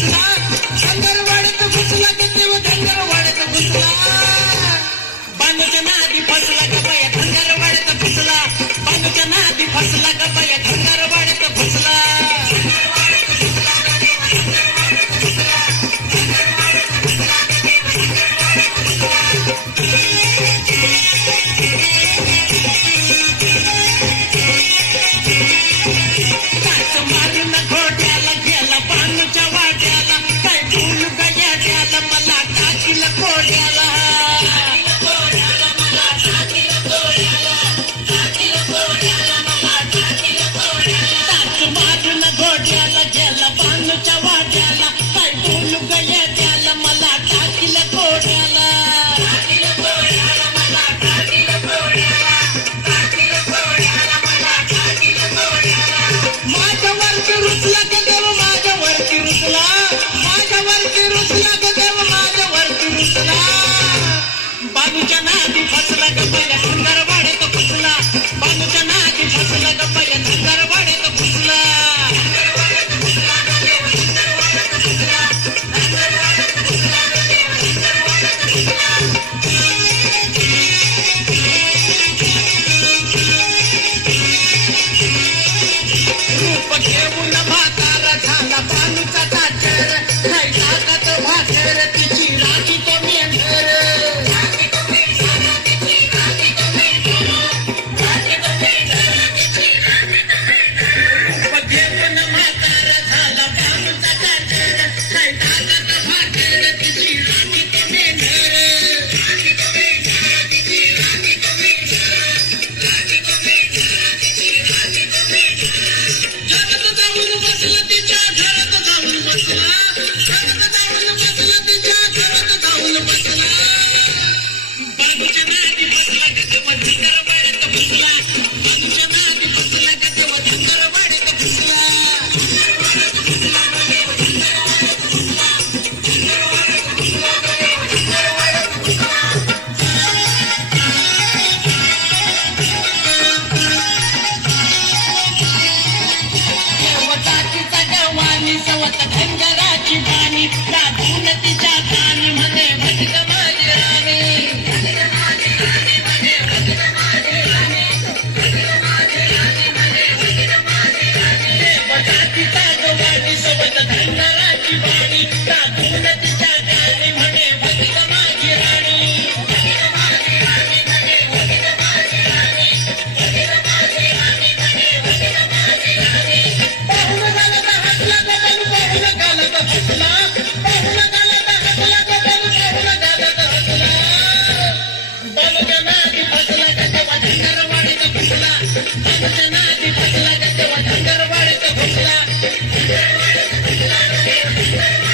Yeah. रुसला का देव माझ्या वरती रुसला माझ्या वरती रुसला का देव माझ्या वरती रुसला बाजूच्या नादी फसला का माझ्या सुंदर वाडे का फसला बाजूच्या नादी फसला का Yeah.